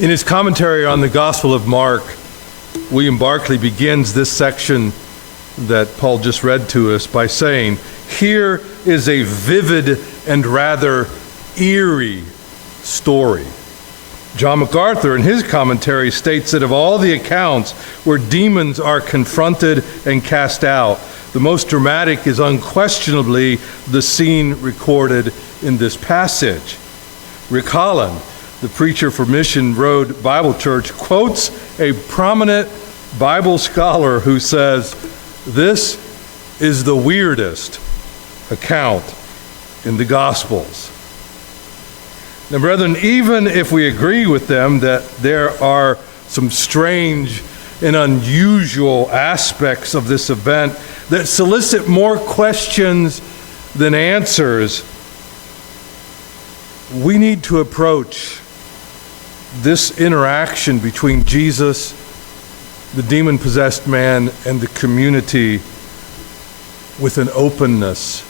In his commentary on the Gospel of Mark, William Barclay begins this section that Paul just read to us by saying, "Here is a vivid and rather eerie story." John MacArthur, in his commentary, states that of all the accounts where demons are confronted and cast out, the most dramatic is unquestionably the scene recorded in this passage. Rick Holland, the preacher for Mission Road Bible Church, quotes a prominent Bible scholar who says, "This is the weirdest account in the Gospels." Now, brethren, even if we agree with them that there are some strange and unusual aspects of this event that solicit more questions than answers, we need to approach this interaction between Jesus, the demon-possessed man, and the community with an openness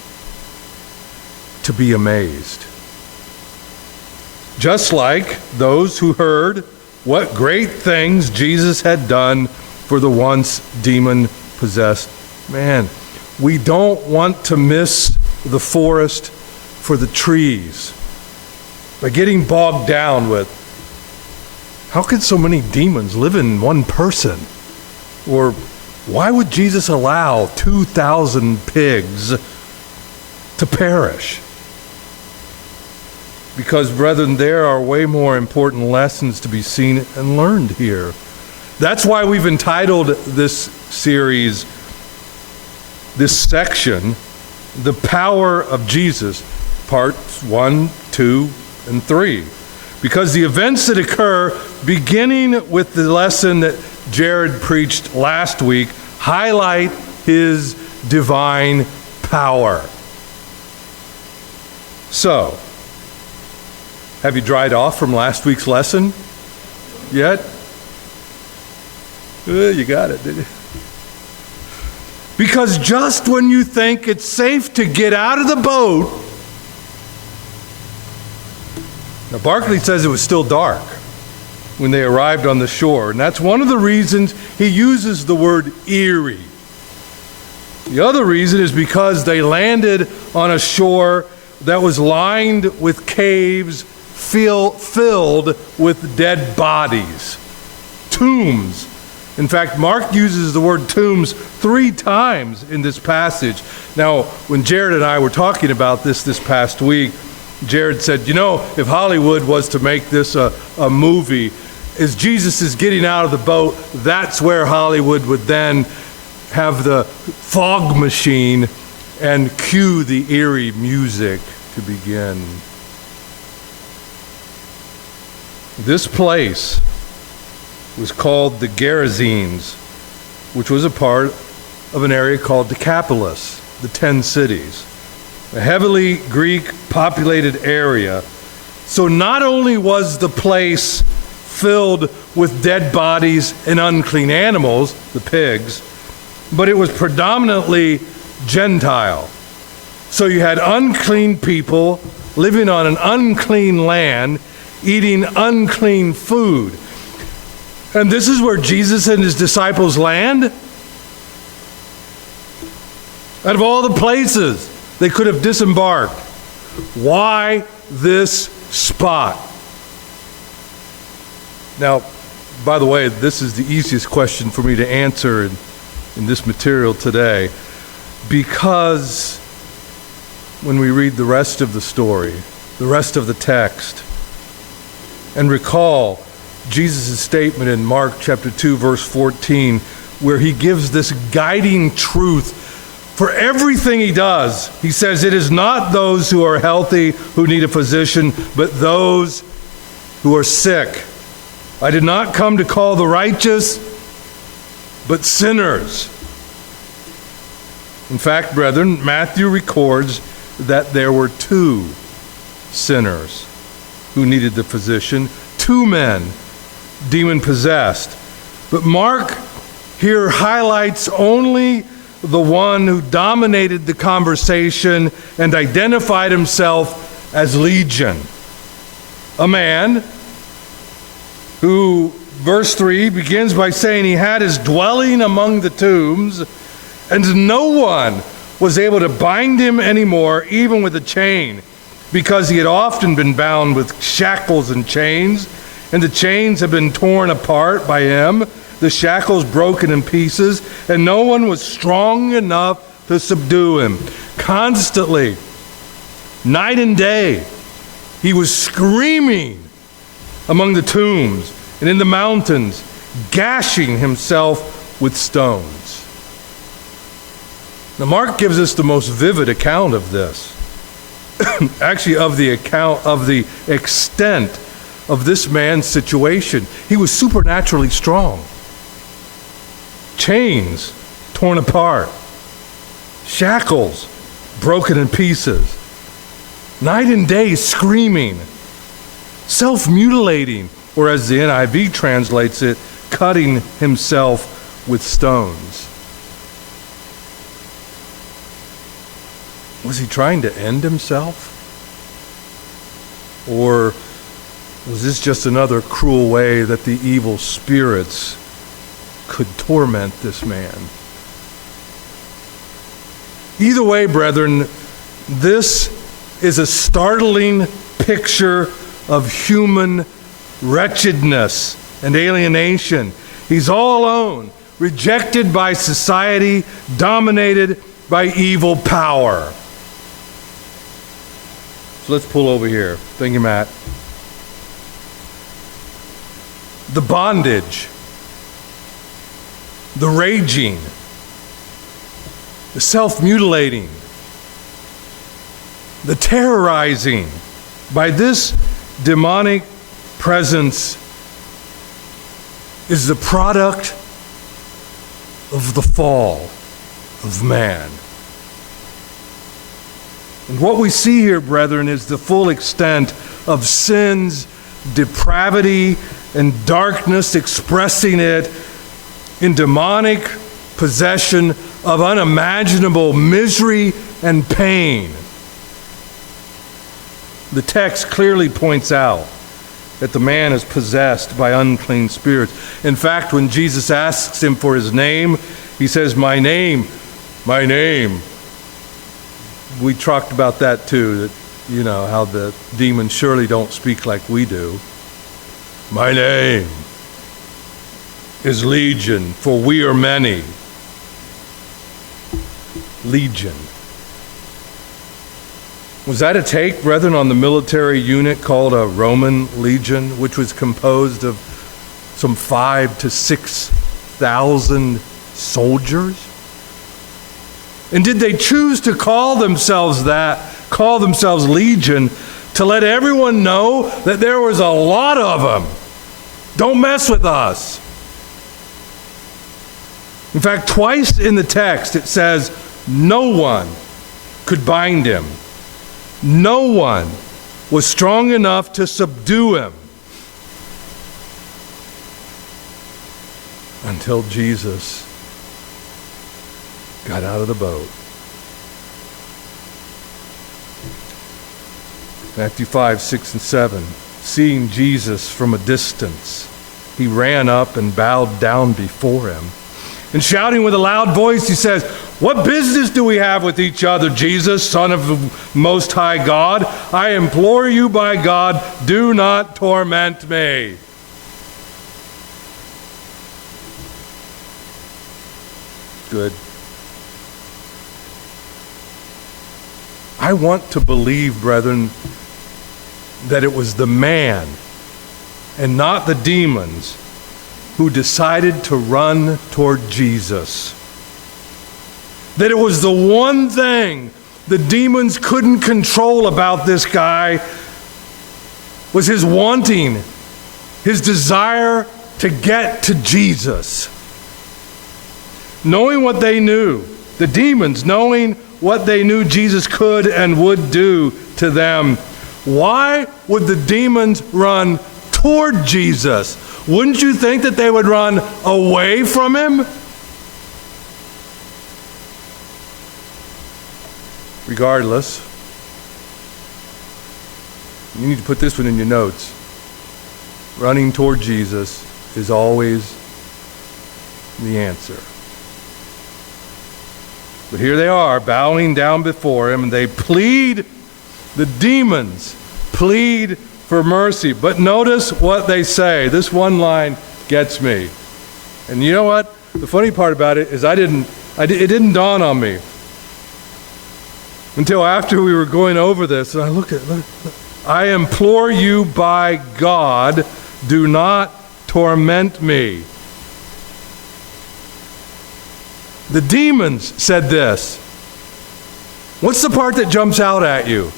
to be amazed. Just like those who heard what great things Jesus had done for the once demon-possessed man. We don't want to miss the forest for the trees by getting bogged down with, how could so many demons live in one person? Or why would Jesus allow 2,000 pigs to perish? Because, brethren, there are way more important lessons to be seen and learned here. That's why we've entitled this series, this section, "The Power of Jesus," parts 1, 2, and 3. Because the events that occur, beginning with the lesson that Jared preached last week, highlight his divine power. So, have you dried off from last week's lesson yet? You got it, didn't you? Because just when you think it's safe to get out of the boat, now Barclay says it was still dark when they arrived on the shore, and that's one of the reasons he uses the word eerie. The other reason is because they landed on a shore that was lined with caves filled with dead bodies, tombs. In fact, Mark uses the word tombs 3 times in this passage. Now, when Jared and I were talking about this past week, Jared said, you know, if Hollywood was to make this a movie, as Jesus is getting out of the boat, that's where Hollywood would then have the fog machine and cue the eerie music to begin. This place was called the Gerasenes, which was a part of an area called Decapolis, the 10 cities, a heavily Greek-populated area. So not only was the place filled with dead bodies and unclean animals, the pigs, but it was predominantly Gentile. So you had unclean people living on an unclean land, eating unclean food. And this is where Jesus and his disciples land? Out of all the places they could have disembarked, why this spot? Now, by the way, this is the easiest question for me to answer in this material today, because when we read the rest of the story, the rest of the text, and recall Jesus' statement in Mark chapter 2, verse 14, where he gives this guiding truth for everything he does. He says, it is not those who are healthy who need a physician, but those who are sick. I did not come to call the righteous, but sinners. In fact, brethren, Matthew records that there were 2 sinners who needed the physician, 2 men demon-possessed. But Mark here highlights only the one who dominated the conversation and identified himself as Legion, a man who, verse 3, begins by saying he had his dwelling among the tombs, and no one was able to bind him anymore, even with a chain, because he had often been bound with shackles and chains, and the chains had been torn apart by him, the shackles broken in pieces, and no one was strong enough to subdue him. Constantly, night and day, he was screaming among the tombs and in the mountains, gashing himself with stones. Now, Mark gives us the most vivid account of this. Actually, of the account of the extent of this man's situation. He was supernaturally strong. Chains torn apart, shackles broken in pieces, night and day screaming, self-mutilating, or as the NIV translates it, cutting himself with stones. Was he trying to end himself? Or was this just another cruel way that the evil spirits could torment this man? Either way, brethren, this is a startling picture of human wretchedness and alienation. He's all alone, rejected by society, dominated by evil power. So let's pull over here. Thank you, Matt. The bondage, the raging, the self-mutilating, the terrorizing by this demonic presence is the product of the fall of man. And what we see here, brethren, is the full extent of sin's depravity and darkness, expressing it in demonic possession of unimaginable misery and pain. The text clearly points out that the man is possessed by unclean spirits. In fact, when Jesus asks him for his name, he says, my name. We talked about that too, that, you know, how the demons surely don't speak like we do. My name is Legion, for we are many. Legion. Was that a take, brethren, on the military unit called a Roman legion, which was composed of some 5,000 to 6,000 soldiers? And did they choose to call themselves Legion, to let everyone know that there was a lot of them? Don't mess with us. In fact, twice in the text it says, no one could bind him. No one was strong enough to subdue him until Jesus got out of the boat. Matthew 5, 6, and 7. Seeing Jesus from a distance, he ran up and bowed down before him. And shouting with a loud voice, he says, what business do we have with each other, Jesus, Son of the Most High God? I implore you by God, do not torment me. Good. I want to believe, brethren, that it was the man and not the demons who decided to run toward Jesus. That it was the one thing the demons couldn't control about this guy was his wanting, his desire to get to Jesus. Knowing what they knew, the demons knowing what they knew Jesus could and would do to them, why would the demons run toward Jesus? Wouldn't you think that they would run away from him? Regardless, you need to put this one in your notes. running toward Jesus is always the answer. But here they are, bowing down before him, and they plead, the demons plead for mercy. But notice what they say. This one line gets me. And you know what? The funny part about it is it didn't dawn on me until after we were going over this. And I look, I implore you by God, do not torment me. The demons said this. What's the part that jumps out at you?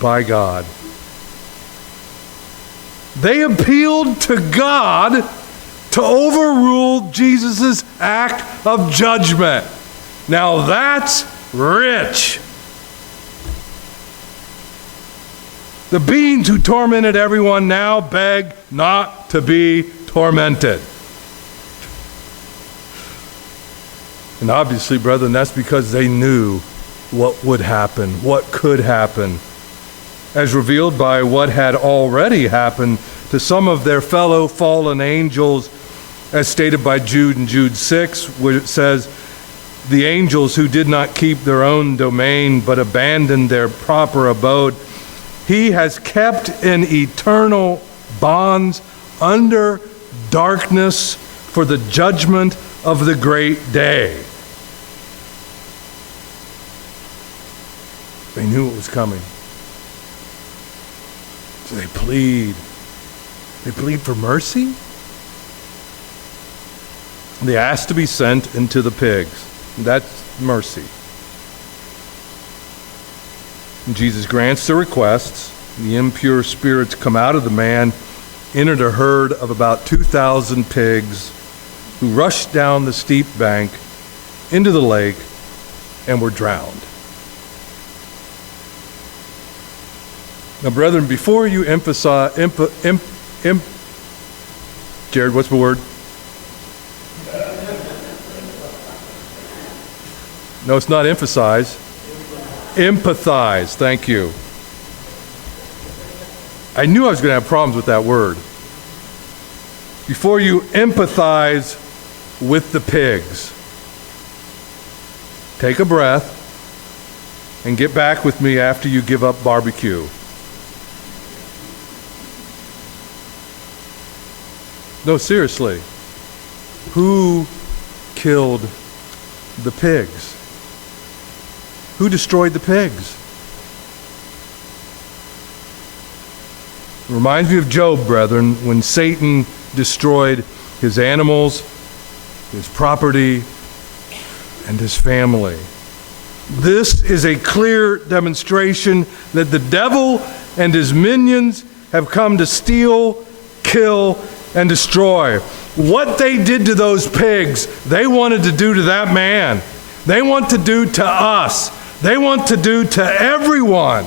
By God. They appealed to God to overrule Jesus' act of judgment. Now that's rich. The beings who tormented everyone now beg not to be tormented. And obviously, brethren, that's because they knew what would happen, what could happen, as revealed by what had already happened to some of their fellow fallen angels, as stated by Jude in Jude 6, where it says, the angels who did not keep their own domain but abandoned their proper abode, he has kept in eternal bonds under darkness for the judgment of the great day. They knew it was coming. So they plead. They plead for mercy. They ask to be sent into the pigs. That's mercy. And Jesus grants their requests. The impure spirits come out of the man, entered a herd of about 2,000 pigs, who rushed down the steep bank into the lake and were drowned. Now, brethren, before you emphasize, Jared, what's the word? No, it's not emphasize. Empathize. Thank you. I knew I was going to have problems with that word. Before you empathize with the pigs, take a breath and get back with me after you give up barbecue. No, seriously. Who killed the pigs? Who destroyed the pigs? It reminds me of Job, brethren, when Satan destroyed his animals, his property, and his family. This is a clear demonstration that the devil and his minions have come to steal, kill, and destroy. What they did to those pigs, they wanted to do to that man. They want to do to us. They want to do to everyone.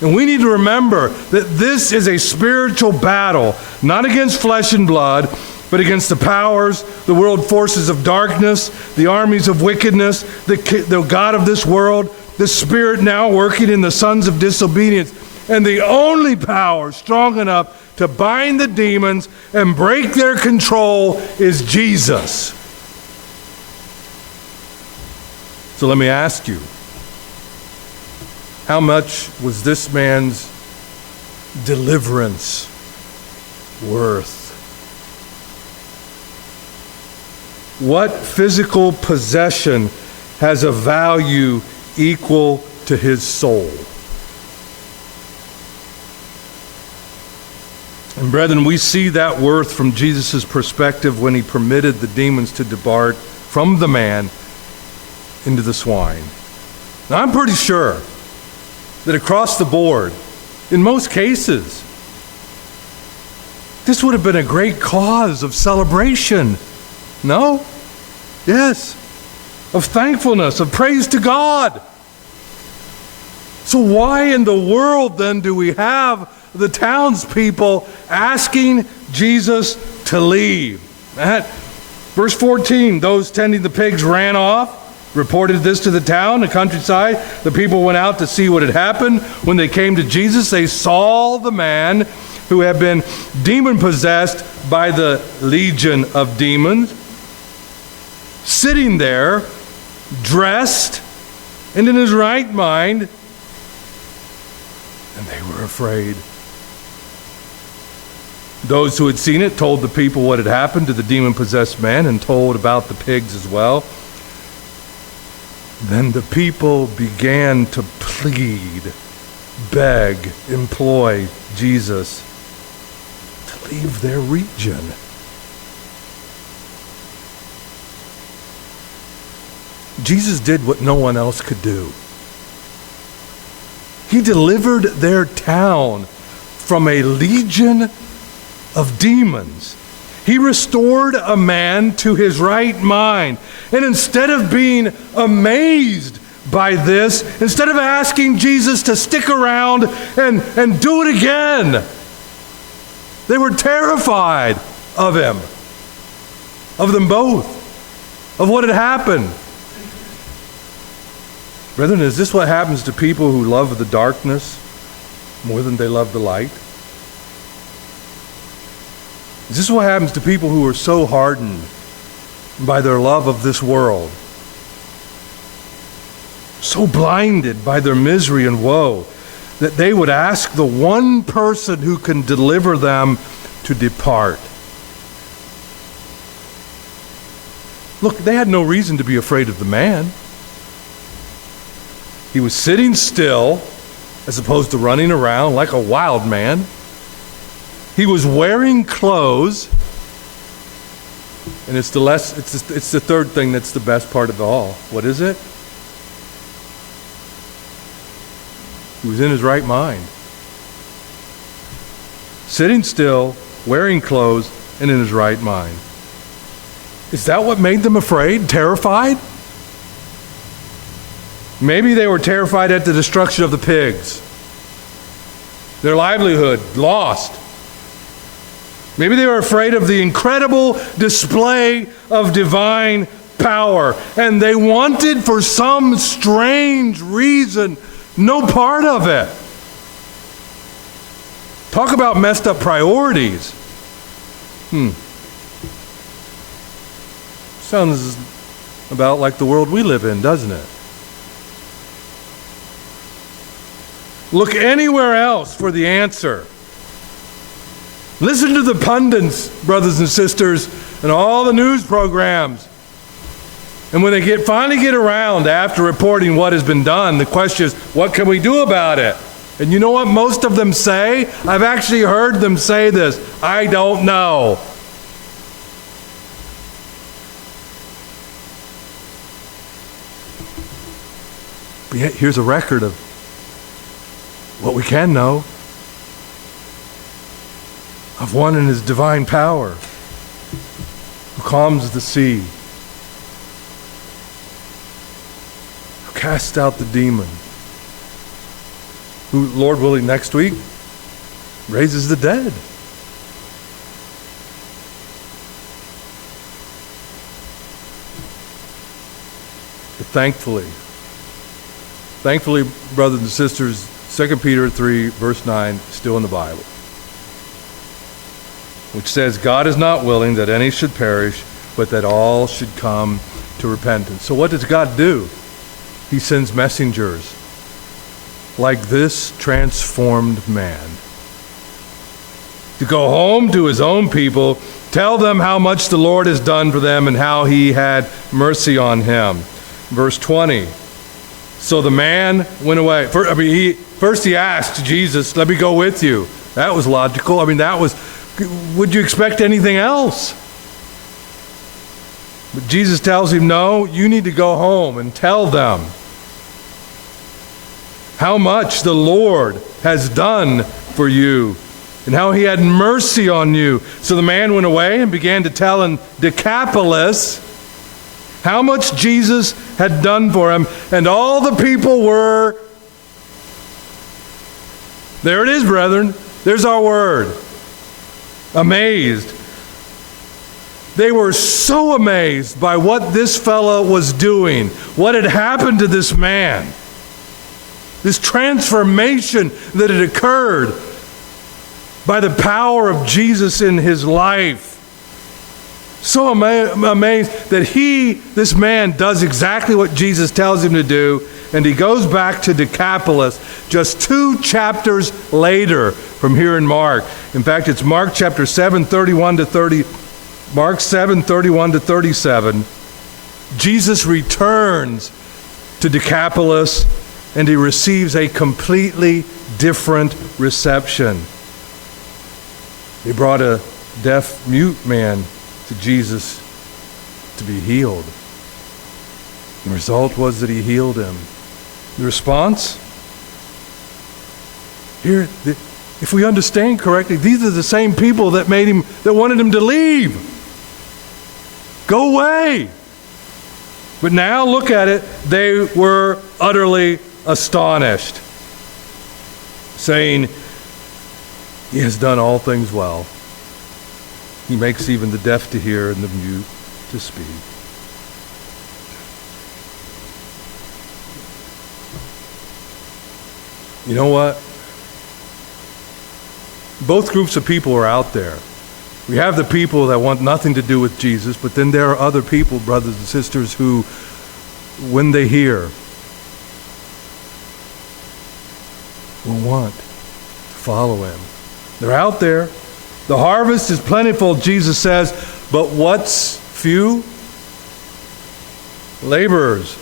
And we need to remember that this is a spiritual battle, not against flesh and blood, but against the powers, the world forces of darkness, the armies of wickedness, the God of this world, the spirit now working in the sons of disobedience. And the only power strong enough to bind the demons and break their control is Jesus. So let me ask you, how much was this man's deliverance worth? What physical possession has a value equal to his soul? And brethren, we see that worth from Jesus' perspective when he permitted the demons to depart from the man into the swine. Now, I'm pretty sure that across the board, in most cases, this would have been a great cause of celebration. No? Yes. Of thankfulness, of praise to God. So why in the world then do we have the townspeople asking Jesus to leave? Verse 14, those tending the pigs ran off, reported this to the town, the countryside. The people went out to see what had happened. When they came to Jesus, they saw the man who have been demon-possessed by the legion of demons, sitting there, dressed and in his right mind, and they were afraid. Those who had seen it told the people what had happened to the demon-possessed man and told about the pigs as well. Then the people began to plead, beg, implore Jesus to leave their region. Jesus did what no one else could do. He delivered their town from a legion of demons. He restored a man to his right mind. And instead of being amazed by this, instead of asking Jesus to stick around and do it again, they were terrified of him, of them both, of what had happened. Brethren, is this what happens to people who love the darkness more than they love the light? Is this what happens to people who are so hardened by their love of this world, so blinded by their misery and woe, that they would ask the one person who can deliver them to depart? Look, they had no reason to be afraid of the man. He was sitting still as opposed to running around like a wild man. He was wearing clothes, and it's the third thing that's the best part of it all. What is it? He was in his right mind. Sitting still, wearing clothes, and in his right mind. Is that what made them afraid, terrified? Maybe they were terrified at the destruction of the pigs. Their livelihood lost. Maybe they were afraid of the incredible display of divine power, and they wanted, for some strange reason, no part of it. Talk about messed up priorities. Sounds about like the world we live in, doesn't it? Look anywhere else for the answer. Listen to the pundits, brothers and sisters, and all the news programs. And when they finally get around after reporting what has been done, the question is, what can we do about it? And you know what most of them say? I've actually heard them say this: I don't know. But yet here's a record of what we can know, of one in his divine power who calms the sea, who casts out the demon, who, Lord willing, next week raises the dead. But thankfully, brothers and sisters, 2 Peter 3, verse 9, still in the Bible, which says, God is not willing that any should perish, but that all should come to repentance. So what does God do? He sends messengers like this transformed man to go home to his own people, tell them how much the Lord has done for them and how he had mercy on him. Verse 20. So the man went away. First he asked Jesus, let me go with you. That was logical. Would you expect anything else? But Jesus tells him, no, you need to go home and tell them how much the Lord has done for you and how he had mercy on you. So the man went away and began to tell in Decapolis how much Jesus had done for him, and all the people were, there it is, brethren, there's our word, amazed. They were so amazed by what this fellow was doing, what had happened to this man, this transformation that had occurred. by the power of Jesus in his life. So amazed that this man does exactly what Jesus tells him to do, and he goes back to Decapolis just 2 chapters later from here in Mark. In fact, it's Mark chapter 7, 31 to 30, Mark 7, 31 to 37. Jesus returns to Decapolis, and he receives a completely different reception. They brought a deaf, mute man to Jesus to be healed. The result was that he healed him. The response? Here, if we understand correctly, these are the same people that wanted him to leave. Go away. But now look at it, they were utterly astonished, saying, he has done all things well. He makes even the deaf to hear and the mute to speak. You know what? Both groups of people are out there. We have the people that want nothing to do with Jesus, but then there are other people, brothers and sisters, who, when they hear, will want to follow him. They're out there. The harvest is plentiful, Jesus says, but what's few? Laborers.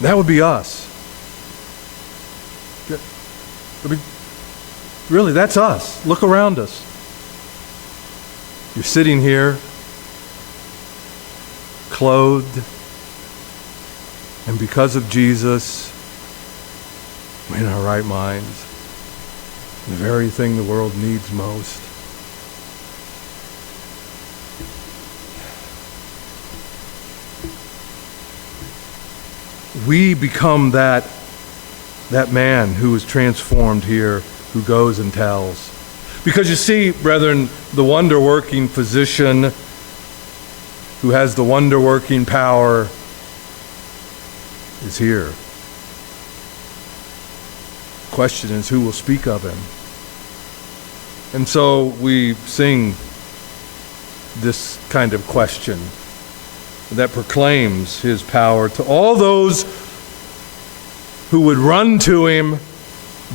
That would be us. I mean, really, that's us. Look around us. You're sitting here, clothed, and because of Jesus, we're in our right minds. The very thing the world needs most. We become that man who is transformed here, who goes and tells. Because you see, brethren, the wonder-working physician who has the wonder-working power is here. The question is, who will speak of him? And so we sing this kind of question that proclaims his power to all those who would run to him,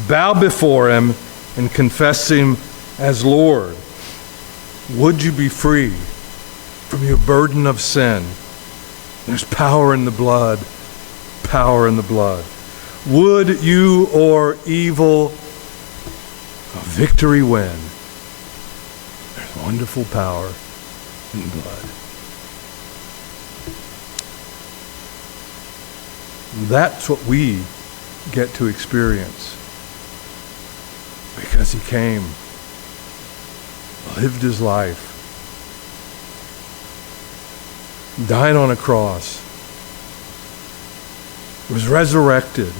bow before him, and confess him as Lord. Would you be free from your burden of sin? There's power in the blood, power in the blood. Would you or evil a victory win? There's wonderful power in the blood. That's what we get to experience because he came, lived his life, died on a cross, was resurrected.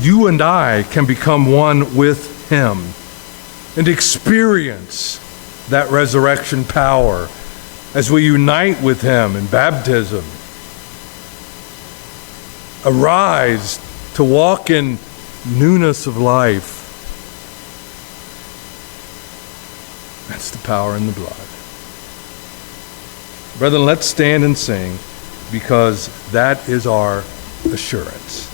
You and I can become one with him and experience that resurrection power as we unite with him in baptism. Arise to walk in newness of life. That's the power in the blood. Brethren, let's stand and sing, because that is our assurance.